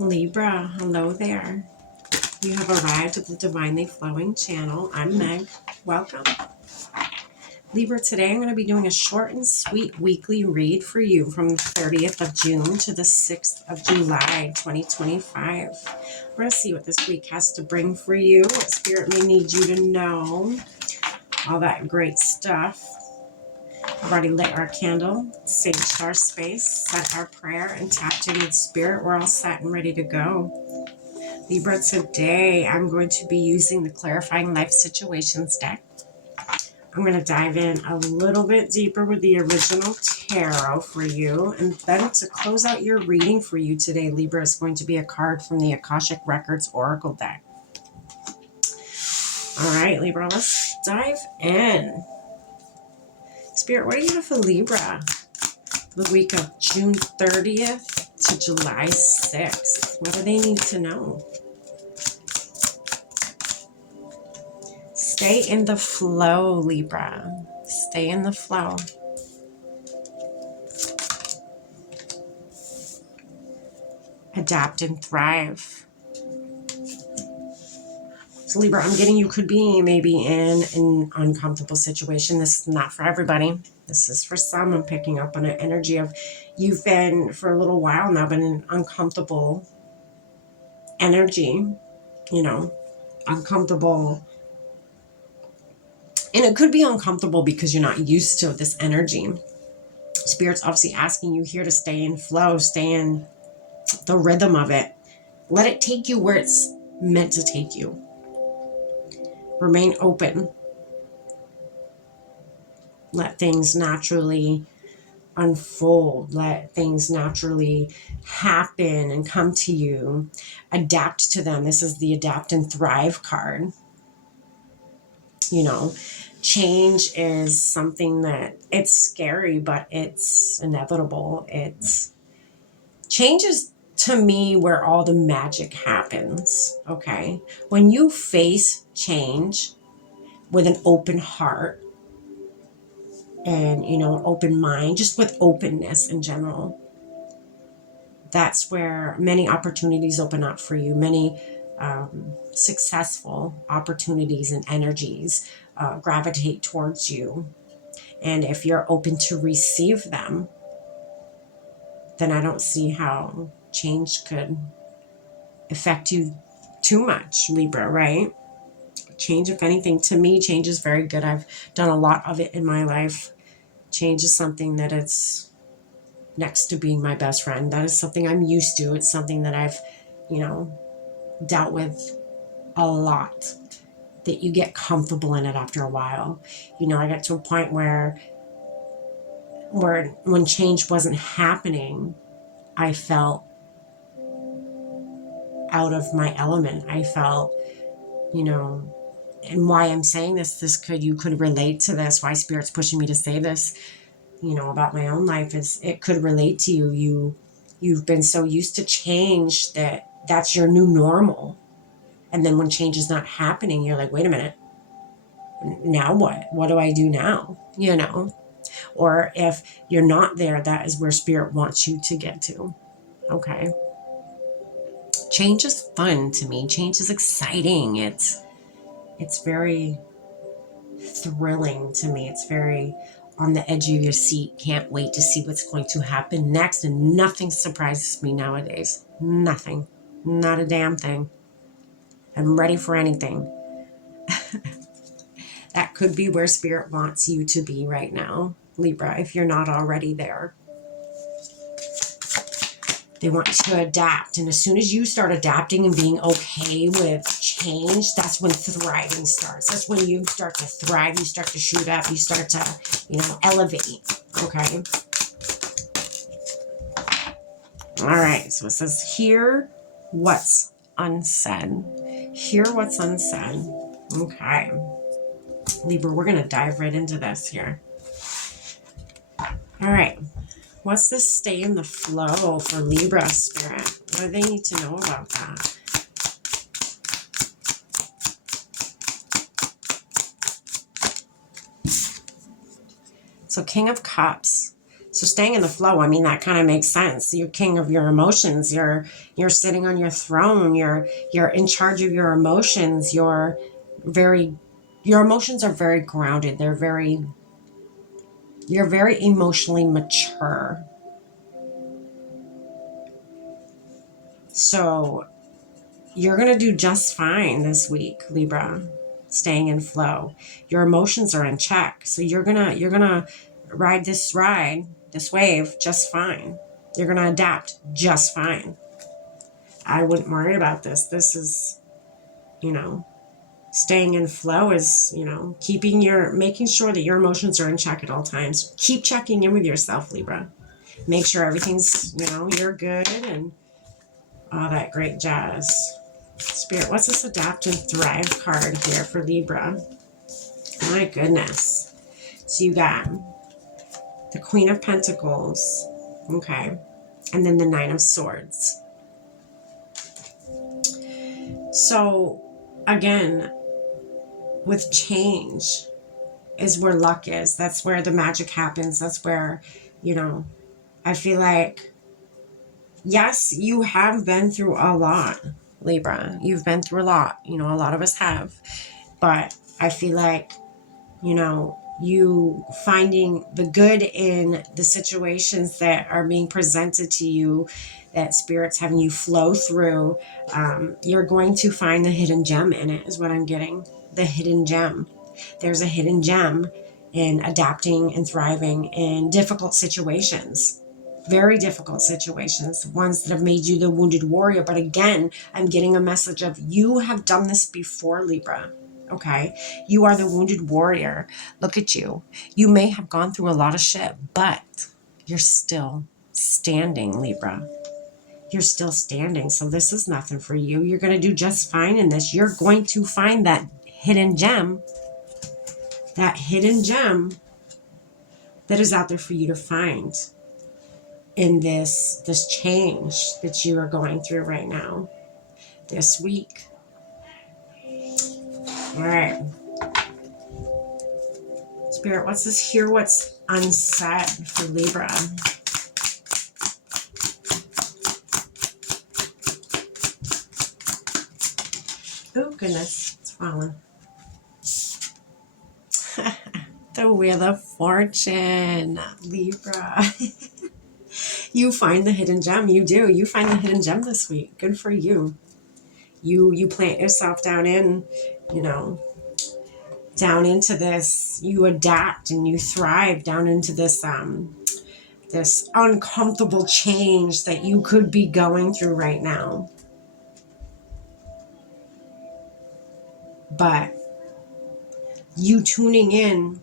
Libra, hello there. You have arrived at the Divinely Flowing channel. I'm Meg. Welcome. Libra, today I'm going to be doing a short and sweet weekly read for you from the 30th of June to the 6th of July, 2025. We're going to see what this week has to bring for you, what Spirit may need you to know, all that great stuff. I've already lit our candle, saged our space, set our prayer, and tapped in with Spirit. We're all set and ready to go. Libra, today I'm going to be using the Clarifying Life Situations deck. I'm going to dive in a little bit deeper with the original tarot for you. And then to close out your reading for you today, Libra, is going to be a card from the Akashic Records Oracle deck. All right, Libra, let's dive in. Spirit, what do you have for Libra? The week of June 30th to July 6th. What do they need to know? Stay in the flow, Libra. Stay in the flow. Adapt and thrive. So Libra, I'm getting you could be maybe in an uncomfortable situation. This is not for everybody. This is for some. I'm picking up on an energy of you've been for a little while now been in uncomfortable energy, uncomfortable. And it could be uncomfortable because you're not used to this energy. Spirit's obviously asking you here to stay in flow, stay in the rhythm of it. Let it take you where it's meant to take you. Remain open. Let things naturally unfold. Let things naturally happen and come to you. Adapt to them. This is the Adapt and Thrive card. Change is something that it's scary, but it's inevitable. Change is, to me, where all the magic happens. Okay. When you face change with an open heart and, an open mind, just with openness in general, that's where many opportunities open up for you. Many successful opportunities and energies gravitate towards you. And if you're open to receive them, then I don't see how change could affect you too much, Libra, right? Change, if anything, to me, change is very good. I've done a lot of it in my life. Change is something that it's next to being my best friend. That is something I'm used to. It's something that I've, dealt with a lot, that you get comfortable in it after a while. I got to a point where when change wasn't happening, I felt out of my element. I felt, and why I'm saying this you could relate to this, why Spirit's pushing me to say this, about my own life, is it could relate to you. You've been so used to change that that's your new normal. And then when change is not happening, you're like, wait a minute, now what? What do I do now? Or if you're not there, that is where Spirit wants you to get to. Okay. Change is fun to me. Change is exciting. It's very thrilling to me. It's very on the edge of your seat. Can't wait to see what's going to happen next. And nothing surprises me nowadays. Nothing. Not a damn thing. I'm ready for anything. That could be where Spirit wants you to be right now, Libra, if you're not already there. They want you to adapt. And as soon as you start adapting and being okay with change, that's when thriving starts. That's when you start to thrive. You start to shoot up. You start to, elevate. Okay. All right. So it says, hear what's unsaid. Hear what's unsaid. Okay. Libra, we're going to dive right into this here. All right. What's this stay in the flow for Libra, Spirit? What do they need to know about that? So King of Cups. So staying in the flow, I mean, that kind of makes sense. You're king of your emotions. You're sitting on your throne. You're in charge of your emotions. Your emotions are very grounded. You're very emotionally mature. So you're going to do just fine this week, Libra, staying in flow. Your emotions are in check. So you're going to ride this wave just fine. You're going to adapt just fine. I wouldn't worry about this. This is, staying in flow is, making sure that your emotions are in check at all times. Keep checking in with yourself, Libra. Make sure everything's, you're good and all that great jazz. Spirit, what's this adapt and thrive card here for Libra? My goodness. So you got the Queen of Pentacles, okay, and then the Nine of Swords. So again, with change is where luck is. That's where the magic happens. That's where, I feel like, yes, you have been through a lot, Libra. You've been through a lot. A lot of us have. But I feel like, you finding the good in the situations that are being presented to you, that Spirit's having you flow through, you're going to find the hidden gem in it, is what I'm getting. The hidden gem. There's a hidden gem in adapting and thriving in difficult situations. Very difficult situations, ones that have made you the wounded warrior. But again, I'm getting a message of you have done this before, Libra. Okay, you are the wounded warrior. Look at you. You may have gone through a lot of shit, but you're still standing, Libra. You're still standing. So this is nothing for you. You're going to do just fine in this. You're going to find that hidden gem that is out there for you to find in this change that you are going through right now, this week. All right. Spirit, what's this here? What's unsaid for Libra? Oh, goodness. It's falling. The Wheel of Fortune, Libra. You find the hidden gem. You do. You find the hidden gem this week. Good for you. You plant yourself down in, down into this. You adapt and you thrive down into this this uncomfortable change that you could be going through right now. But you tuning in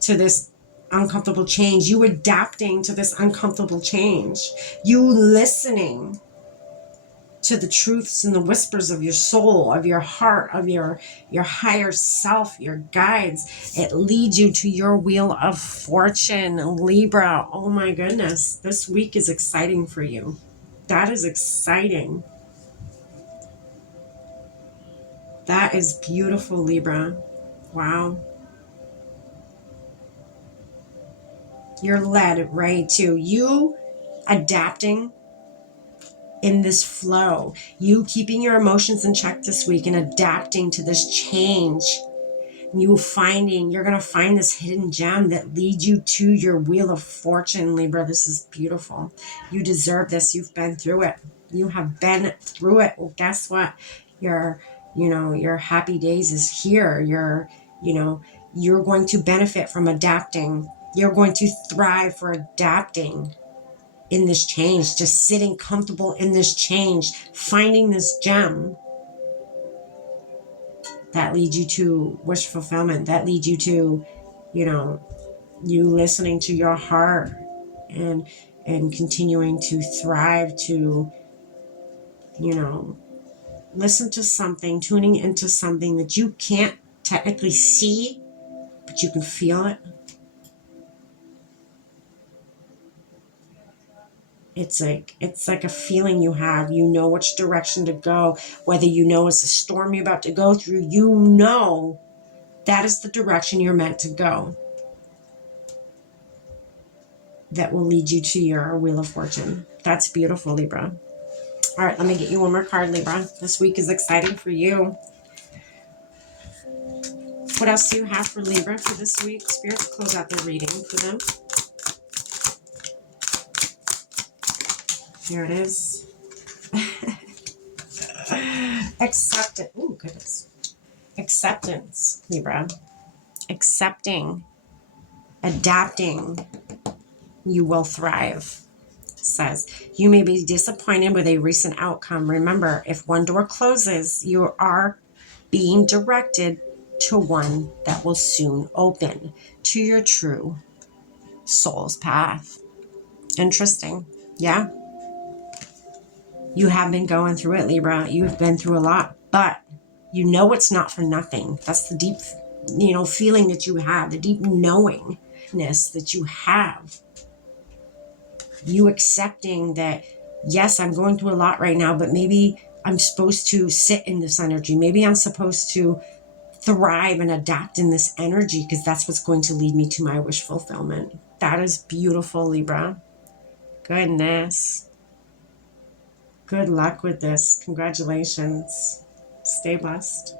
to this uncomfortable change, you adapting to this uncomfortable change, you listening to the truths and the whispers of your soul, of your heart, of your higher self, your guides. It leads you to your Wheel of Fortune, Libra. Oh my goodness. This week is exciting for you. That is exciting. That is beautiful, Libra. Wow. You're led right to you adapting in this flow, you keeping your emotions in check this week and adapting to this change. You're going to find this hidden gem that leads you to your Wheel of Fortune, Libra. This is beautiful. You deserve this. You've been through it. You have been through it. Well, guess what? Your happy days is here. You're going to benefit from adapting. You're going to thrive for adapting in this change, just sitting comfortable in this change, finding this gem that leads you to wish fulfillment, that leads you to, you listening to your heart and continuing to thrive, to, listen to something, tuning into something that you can't technically see, but you can feel it. It's like a feeling you have. You know which direction to go. Whether you know it's a storm you're about to go through, that is the direction you're meant to go. that will lead you to your Wheel of Fortune. That's beautiful, Libra. All right, let me get you one more card, Libra. This week is exciting for you. What else do you have for Libra for this week? Spirits, close out their reading for them. Here it is. Acceptance. Oh, goodness. Acceptance, Libra. Accepting. Adapting. You will thrive. Says, you may be disappointed with a recent outcome. Remember, if one door closes, you are being directed to one that will soon open to your true soul's path. Interesting. Yeah. You have been going through it, Libra. You have been through a lot, but you know it's not for nothing. That's the deep, feeling that you have, the deep knowingness that you have. You accepting that, yes, I'm going through a lot right now, but maybe I'm supposed to sit in this energy. Maybe I'm supposed to thrive and adapt in this energy because that's what's going to lead me to my wish fulfillment. That is beautiful, Libra. Goodness. Good luck with this. Congratulations. Stay blessed.